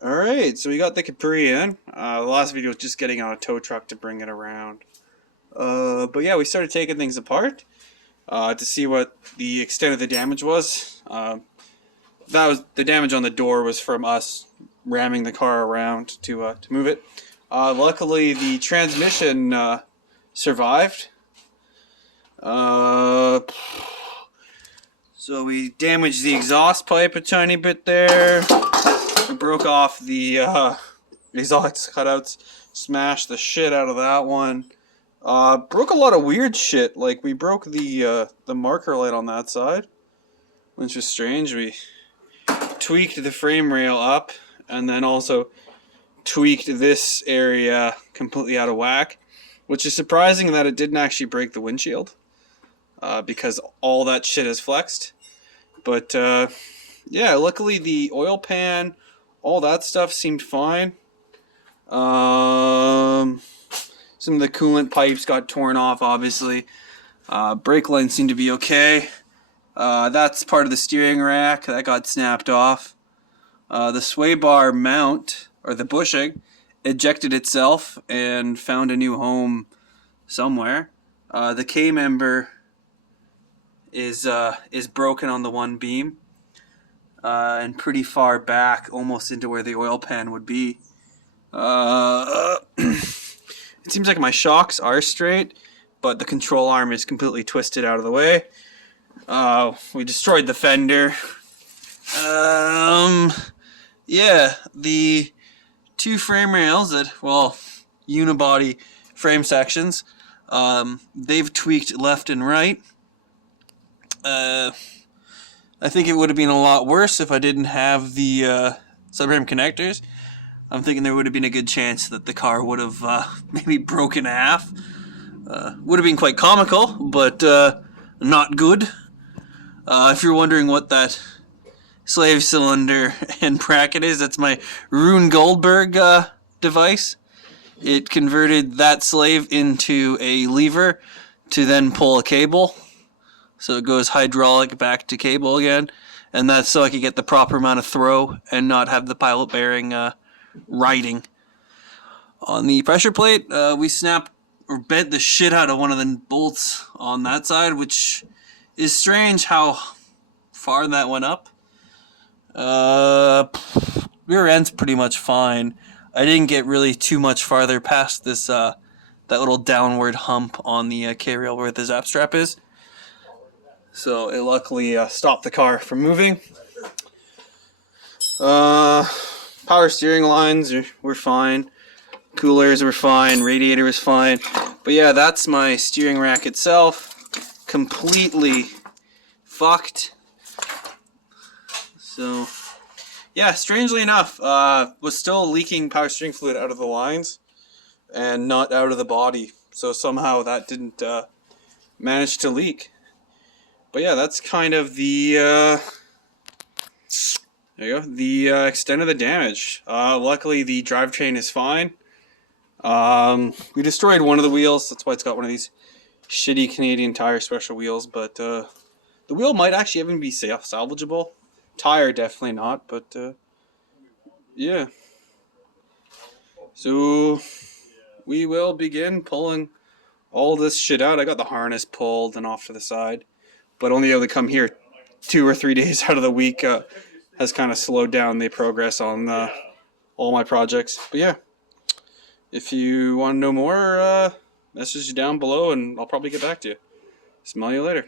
Alright, so we got the Capri in. The last video was just getting on a tow truck to bring it around. But yeah, we started taking things apart to see what the extent of the damage was. That was the damage on the door was from us ramming the car around to move it. Luckily, the transmission survived. So we damaged the exhaust pipe a tiny bit there. We broke off the exhaust cutouts, smashed the shit out of that one. Broke a lot of weird shit. Like we broke the marker light on that side, which was strange. We tweaked the frame rail up, and then also tweaked this area completely out of whack, which is surprising that it didn't actually break the windshield, because all that shit is flexed. But yeah, luckily the oil pan, all that stuff seemed fine. Some of the coolant pipes got torn off, obviously. Brake lines seem to be okay. That's part of the steering rack that got snapped off. The sway bar mount, or the bushing, ejected itself and found a new home somewhere. The K-member is broken on the one beam, and pretty far back, almost into where the oil pan would be. It seems like my shocks are straight, but the control arm is completely twisted out of the way. We destroyed the fender. Yeah, the two frame rails unibody frame sections, they've tweaked left and right. I think it would have been a lot worse if I didn't have the subframe connectors. I'm thinking there would have been a good chance that the car would have maybe broken in half. Would have been quite comical, but not good. If you're wondering what that slave cylinder and bracket is, that's my Rune Goldberg device. It converted that slave into a lever to then pull a cable. So it goes hydraulic back to cable again. And that's so I could get the proper amount of throw and not have the pilot bearing riding on the pressure plate. We snapped or bent the shit out of one of the bolts on that side, which is strange how far that went up. Rear end's pretty much fine. I didn't get really too much farther past this that little downward hump on the K-rail where the zap strap is. So it luckily stopped the car from moving. Power steering lines were fine. Coolers were fine. Radiator was fine. But yeah, that's my steering rack itself. Completely fucked. So yeah, strangely enough, was still leaking power steering fluid out of the lines and not out of the body. So somehow that didn't manage to leak. But yeah, that's kind of the there you go, the extent of the damage. Luckily, the drivetrain is fine. We destroyed one of the wheels. That's why it's got one of these shitty Canadian Tire special wheels. But the wheel might actually even be salvageable. Tire definitely not. But yeah. So we will begin pulling all this shit out. I got the harness pulled and off to the side, but only able to come here 2 or 3 days out of the week. Has kind of slowed down the progress on all my projects. But yeah, if you want to know more, message down below and I'll probably get back to you. Smell you later.